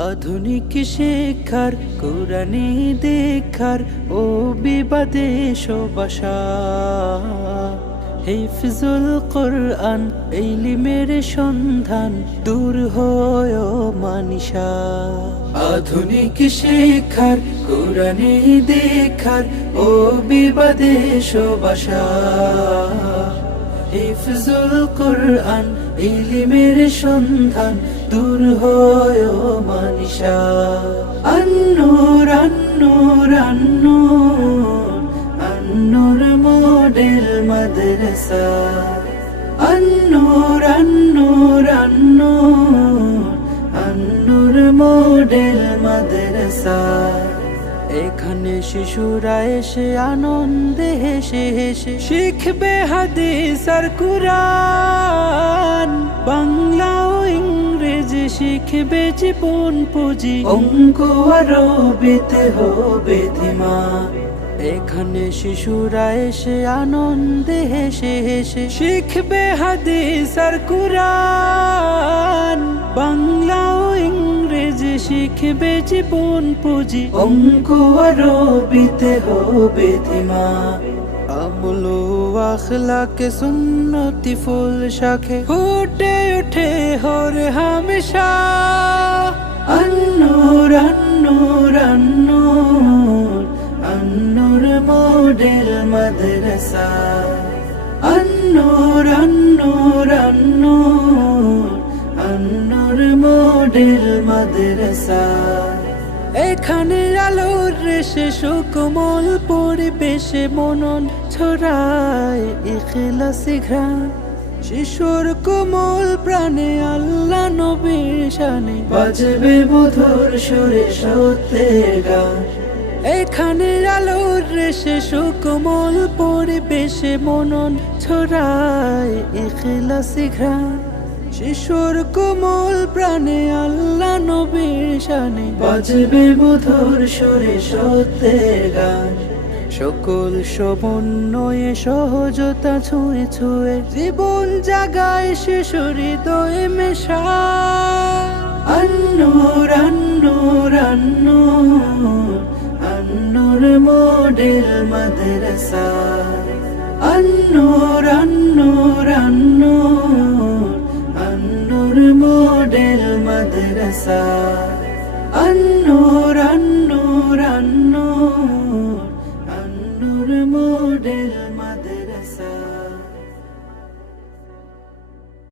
আধুনিক শিক্ষার কোরআনী দীক্ষার ও বিবাদে সবাসা হিফজুল কোরআন ইলমের সন্ধান দূর হয় মানিশা। আধুনিক শিক্ষার কোরআনী দীক্ষার ও বিবাদে সবাসা হিফজুল কোরআন ইলমের সন্ধান দূর হয় মানিশা। আন্নুর আন্নুর আন্নুর আন্নুর মডেল মাদ্রাসা। আন্নুর আন্নুর আন্নুর আন্নুর মডেল মাদ্রাসা। এখানে শিশুরা এসে আনন্দে হেসে হেসে শিখবে হাদিস আর কুরআন। বাংলা ও ইংরেজি শিখবে জীবন পুঁজি, অঙ্ক আরবিতে হবে ধিমা। এখানে শিশুরা এসে আনন্দে হেসে হেসে শিখবে হাদিস আর কুরআন। বাংলা ও ইংরেজি শিখবে জীবন পুঁজি, অঙ্ক আরবিতে হবে ধিমা। আমল ও আখলাকে সুন্নতি ফুল শাখে ফুটে ওঠে হর হামেশা। আন্নুর আন্নুর আন্নুর আন্নুর মডেল মাদ্রাসা। আন্নুর আন্নুর আন্নুর আন্নুর মডেল মাদ্রাসা। এখানে আলোর রেশে সুকোমল পরিবেশে মনন ছড়ায় ইখলাসি ঘ্রাণ। শিশুর কোমল প্রাণে আল্লাহ নবীর শানে বাজবে মধুর সুরে সত্যের গান। এখানে আলোর রেশে সুকোমল পরিবেশে মনন ছড়ায় ইখলাসি ঘ্রাণ। শিশুর কোমল প্রাণে আল্লাহ নবীর শানে বাজবে মধুর সুরে সত্যের গান। সকল সমন্বয়ে সহজতা ছুঁয়ে ছুঁয়ে জীবন জাগায় শিশুর হৃদয়ে মেশা। আন্নুর আন্নুর আন্নুর আন্নুর মডেল মাদ্রাসা। আন্নুর আন্নুর আন্নুর আন্নুর মডেল মাদ্রাসা। আন্নুর আন্নুর আন্নুর